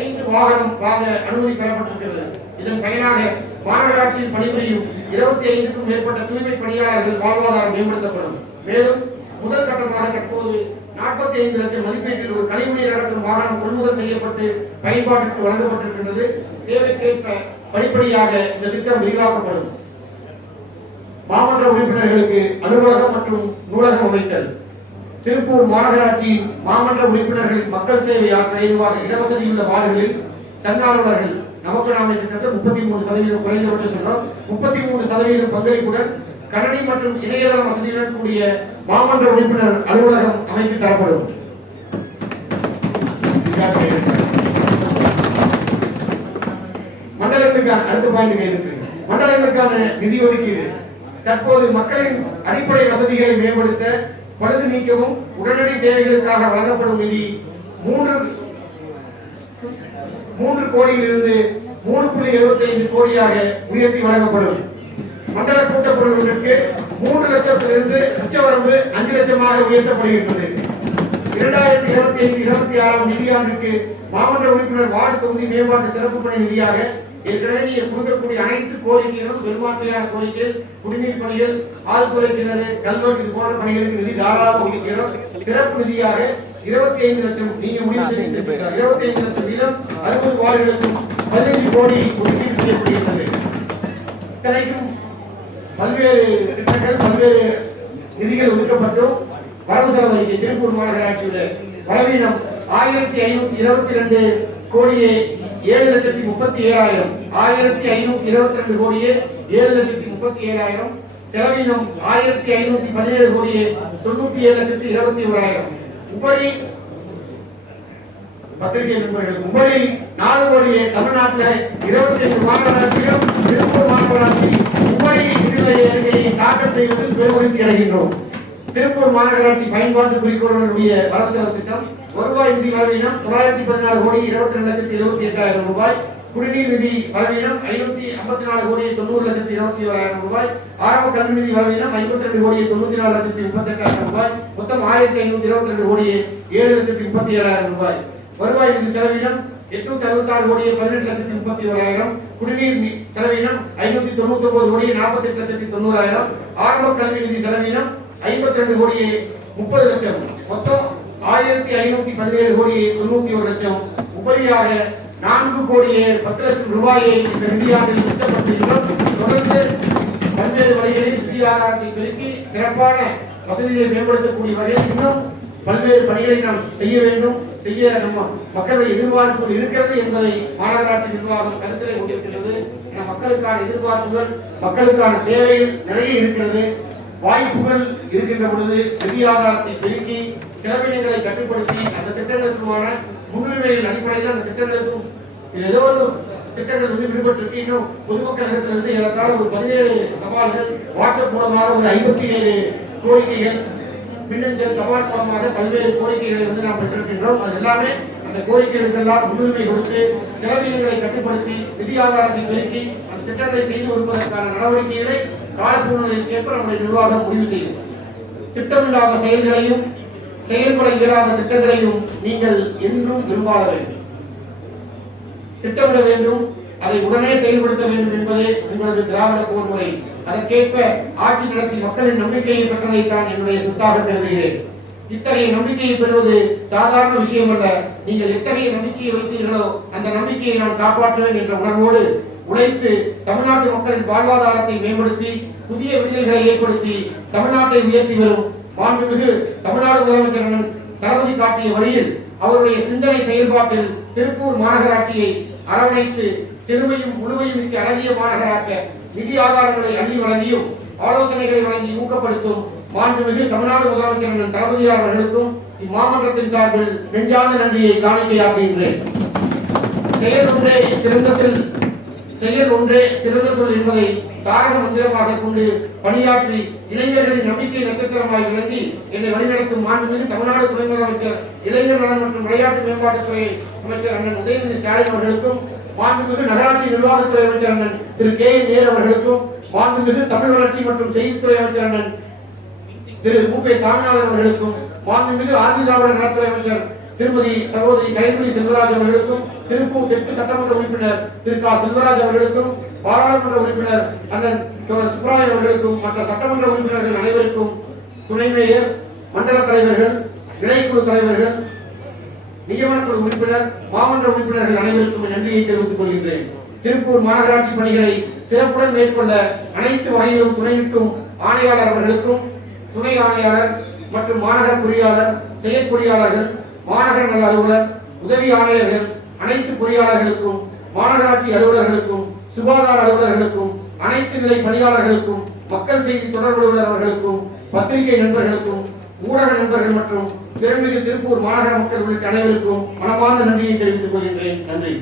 ஐந்து வாகனம் வாங்க அனுமதி பெறப்பட்டிருக்கிறது. இதன் பயனாக மாநகராட்சியில் பணிபுரியும் இருபத்தி ஐந்துக்கும் மேற்பட்ட தூய்மை பணியாளர்கள் வாழ்வாதாரம் மேம்படுத்தப்படும். மேலும் முதல் கட்டமாக தற்போது நாற்பத்தி ஐந்து லட்சம் மதிப்பீட்டில் ஒரு கழிவுநீர் நடக்கும் வாகனம் கொள்முதல் செய்யப்பட்டு பயன்பாட்டிற்கு வழங்கப்பட்டிருக்கின்றது. தேவைக்கேற்ப படிப்படியாக இந்த திட்டம் விரிவாக்கப்படும். மாமன்ற உறுப்பினர்களுக்கு அலுவலகம் மற்றும் நூலகம் அமைத்தல். திருப்பூர் மாநகராட்சியின் மாமன்ற உறுப்பினர்களின் மக்கள் சேவை ஆற்ற ஏதுவாக இடவசதியுள்ள வார்டுகளில் தன்னார்வலர்கள் நமக்கு நாம் திட்டத்தில் முப்பத்தி மூணு சதவீதம் குறைந்தபட்ச சொல்றோம். முப்பத்தி மூணு சதவீதம் பங்களிப்புடன் கணனி மற்றும் இணையதள வசதியுடன் கூடிய மாமன்ற உறுப்பினர் அலுவலகம் அமைத்து தரப்படும். மண்டலங்களுக்கான அடுத்த பாயிண்ட் இருக்கு. மண்டலங்களுக்கான நிதி ஒதுக்கீடு. தற்போது மக்களின் அடிப்படை வசதிகளை மேம்படுத்த பழுது நீக்கவும் உடனடி தேவைகளுக்காக வழங்கப்படும் நிதி மூன்று மூன்று கோடியிலிருந்து மூணு புள்ளி எழுபத்தி ஐந்து கோடியாக உயர்த்தி வழங்கப்படும். மண்டல கூட்டப்பொருள் மூன்று லட்சத்திலிருந்து உச்சவரம்பு அஞ்சு லட்சமாக உயர்த்தப்படுகின்றது. இரண்டாயிரத்தி இருபத்தி ஐந்து இருபத்தி ஆறாம் நிதியாண்டிற்கு மாவட்ட உறுப்பினர் வார்டு தொகுதி மேம்பாட்டு சிறப்பு பணி நிதியாக ஏற்கனவே நீங்க கொடுக்கக்கூடிய அனைத்து கோரிக்கைகளும் பெரும்பான்மையான கோரிக்கை குடிநீர் பணிகள் ஆழ்துறை கிணறு கல்வெட்டு இது போன்ற பணிகளுக்கு நிதி தாராளமாக ஒதுக்கிறோம் சிறப்பு நிதியாக இருபத்தி ஐந்து லட்சம் நீங்க முடிவு செய்திருக்கிறார் இருபத்தி ஐந்து லட்சம் வீதம் அறுபது வார்டுகளுக்கும் பதினைஞ்சு கோடி ஒதுக்கீடு செய்யப்படுகின்றது இத்தனைக்கும் பல்வேறு திட்டங்கள் பல்வேறு நிதிகள் ஒதுக்கப்பட்டும். வரவு செலவு வைக்க திருப்பூர் மாநகராட்சியுடைய பலவீனம் ஆயிரத்தி ஐநூத்தி இருபத்தி ரெண்டு கோடியே ஏழு லட்சத்தி முப்பத்தி ஏழாயிரம் ஆயிரத்தி ஐநூத்தி இருபத்தி ரெண்டு கோடியே ஏழு லட்சத்தி முப்பத்தி ஏழாயிரம் செலவினம் ஆயிரத்தி ஐநூத்தி பதினேழு கோடியே தொண்ணூத்தி ஏழு லட்சத்தி இருபத்தி ஓராயிரம். உபரி பத்திரிகை நண்பர்களுக்கு உபரி நாலு கோடியே தமிழ்நாட்டில் இருபத்தி ஐந்து மாநகராட்சியும் திருப்பூர் மாநகராட்சி உபரி நிதிநிலை அறிக்கையை தாக்கல் செய்வதில் பெருமகிழ்ச்சி அடைகின்றோம். திருப்பூர் மாநகராட்சி பயன்பாட்டு குறிக்கோளுடைய வரவு செலவு திட்டம் வருவாய் நிதி வரவீனம் தொள்ளாயிரத்தி பதினாலு கோடி இருபத்தி ரெண்டு லட்சத்தி எழுபத்தி எட்டாயிரம் ரூபாய். குடிநீர் நிதி வரவீனம் ஐநூத்தி ஐம்பத்தி நாலு கோடி தொண்ணூறு லட்சத்தி இருபத்தி ஓராயிரம் ரூபாய். ஆரம்ப கல்வி நிதி வரவீனம் ஐம்பத்தி ரெண்டு கோடி தொண்ணூத்தி நாலு லட்சத்தி முப்பத்தி எட்டாயிரம் ரூபாய். மொத்தம் ஆயிரத்தி ஐநூத்தி இருபத்தி ரெண்டு கோடி ஏழு லட்சத்தி முப்பத்தி ஏழாயிரம் ரூபாய். வருவாய் நிதி செலவினம் எட்நூத்தி அறுபத்தி ஆறு கோடியே பதினெட்டு லட்சத்தி முப்பத்தி ஓராயிரம். குடிநீர் செலவீனம் ஐநூத்தி தொண்ணூத்தி ஒன்பது கோடியே நாற்பத்தி எட்டு லட்சத்தி தொண்ணூறாயிரம். ஆரம்ப கல்வி நிதி செலவினம் ஐம்பத்தி ரெண்டு கோடியே முப்பது லட்சம். மொத்தம் ஆயிரத்தி ஐநூத்தி பதினேழு கோடியே தொண்ணூத்தி ஒரு லட்சம். உபரியாக நான்கு கோடியே பத்து லட்சம் ரூபாயை இந்த நிதியாண்டில் மிச்சப்படுத்தியுள்ளோம். தொடர்ந்து பல்வேறு வழிகளில் நிதி ஆதாரத்தை பெருக்கி சிறப்பான வசதிகளை மேம்படுத்தக்கூடிய வகையில் இன்னும் பல்வேறு பணிகளை நாம் செய்ய வேண்டும். செய்ய நம்ம மக்களுடைய எதிர்பார்ப்பு இருக்கிறது என்பதை மாநகராட்சி நிர்வாகம் கருத்திலே கொண்டிருக்கிறது மக்களுக்கான எதிர்பார்ப்புகள் மக்களுக்கான தேவைகள் நிறைய இருக்கிறது. வாய்ப்புகள் இருக்கின்ற பொழுது நிதி ஆதாரத்தை பெருக்கி செலவினங்களை கட்டுப்படுத்தி அந்த திட்டங்களுக்குமான முன்னுரிமைகள் அடிப்படையில் அந்த திட்டங்களுக்கும் ஏதோ ஒரு திட்டங்கள் வந்து விடுபட்டிருக்கு இன்னும் பொதுமக்களிடத்திலிருந்து ஏறத்தாழ ஒரு பதினேழு தபால்கள் வாட்ஸ்அப் மூலமாக ஒரு ஐம்பத்தி ஏழு கோரிக்கைகள் மின்னஞ்சல் தபால் மூலமாக பல்வேறு கோரிக்கைகளை வந்து நாம் பெற்றிருக்கின்றோம். அது எல்லாமே அந்த கோரிக்கைகளுக்கெல்லாம் முன்னுரிமை கொடுத்து செலவினங்களை கட்டுப்படுத்தி நிதி ஆதாரத்தை பெருக்கி அந்த திட்டங்களை செய்து கொடுப்பதற்கான நடவடிக்கைகளை கால சூழ்நிலைக்கேற்ப நம்முடைய நிர்வாகம் முடிவு செய்யும். திட்டமில்லாத செயல்களையும் செயல்பட இயலாத திட்டங்களையும் நீங்கள் என்றும் விரும்பாத வேண்டும். திட்டமிட வேண்டும் அதை உடனே செயல்படுத்த வேண்டும் என்பதே உங்களது திராவிட போர்முறை. அதற்கேற்ப ஆட்சி நடத்தி மக்களின் நம்பிக்கையை பெற்றதைத்தான் என்னுடைய சொத்தாக கருதுகிறேன். இத்தகைய நம்பிக்கையை பெறுவது சாதாரண விஷயம் அல்ல. நீங்கள் எத்தகைய நம்பிக்கையை வைத்தீர்களோ அந்த நம்பிக்கையை நான் காப்பாற்றுவேன் என்ற உணர்வோடு உழைத்து தமிழ்நாட்டு மக்களின் வாழ்வாதாரத்தை மேம்படுத்தி புதிய விடுதலைகளை ஏற்படுத்தி தமிழ்நாட்டை உயர்த்தி வரும் மாண்புமிகு தமிழ்நாடு முதலமைச்சர் தளபதி காட்டிய வழியில் அவருடைய சிந்தனை செயல்பாட்டில் திருப்பூர் மாநகராட்சியை அரவணைத்து சிறுமையும் முழுமையும் மிக்க அழகிய மாநகராக்க நிதி ஆதாரங்களை அள்ளி வழங்கியும் ஆலோசனைகளை வழங்கி ஊக்கப்படுத்தும் மாண்புமிகு தமிழ்நாடு முதலமைச்சர் அண்ணன் தளபதியார் அவர்களுக்கும் இம்மாமன்றத்தின் சார்பில் நெஞ்சார்ந்த நன்றியை காணிக்கையாக்குகின்றேன். செயல் ஒன்றே சிறந்த செயல் ஒன்றே சிறந்த சொல் என்பதை தாரக மந்திரமாக கொண்டு பணியாற்றி இளைஞர்களின் நம்பிக்கை நட்சத்திரமாய் விளங்கி என்னை வழிநடத்தும் மாண்புமிகு தமிழ்நாடு துணை முதலமைச்சர் இளைஞர் நலன் மற்றும் விளையாட்டு மேம்பாட்டுத்துறை அமைச்சர் அண்ணன் உதயநிதி ஸ்டாலின் அவர்களுக்கும் மாண்புமிகு நகராட்சி நிர்வாகத்துறை அமைச்சர் அண்ணன் திரு கே. நேர் அவர்களுக்கும் மாண்புமிகு தமிழ் வளர்ச்சி மற்றும் செய்தித்துறை அமைச்சர் அண்ணன் திரு மு. கே. சாமிநாதன் அவர்களுக்கும் மாண்புமிகு ஆதி திராவிட நலத்துறை அமைச்சர் திருமதி சகோதரி கைகுடி செல்வராஜ் அவர்களுக்கும் திருப்பூர் தெற்கு சட்டமன்ற உறுப்பினர் திரு கா. செல்வராஜ் அவர்களுக்கும் பாராளுமன்ற உறுப்பினர் அண்ணன் தோழர் அவர்களுக்கும் மற்ற சட்டமன்ற உறுப்பினர்கள் அனைவருக்கும் துணை மேயர் மண்டல தலைவர்கள் இணைக்குழு தலைவர்கள் நியமனக்குழு உறுப்பினர் மாமன்ற உறுப்பினர்கள் அனைவருக்கும் நன்றியை தெரிவித்துக் கொள்கின்றேன். திருப்பூர் மாநகராட்சி பணிகளை சிறப்புடன் மேற்கொள்ள அனைத்து வகையிலும் துணை ஆணையாளர் அவர்களுக்கும் துணை ஆணையாளர் மற்றும் மாநகர பொறியாளர் செயற்பொறியாளர்கள் மாநகர நல அலுவலர் உதவி ஆணையர்கள் அனைத்து பொறியாளர்களுக்கும் மாநகராட்சி அலுவலர்களுக்கும் சுகாதார அலுவலர்களுக்கும் அனைத்து நிலை பணியாளர்களுக்கும் மக்கள் செய்தி தொடர்புள்ளவர்களுக்கும் பத்திரிகை நண்பர்களுக்கும் ஊடக நண்பர்கள் மற்றும் திறன்மிகு திருப்பூர் மாநகர மக்கள் உள்ளிட்ட அனைவருக்கும் மனமார்ந்த நன்றியை தெரிவித்துக் கொள்கின்றேன். நன்றி.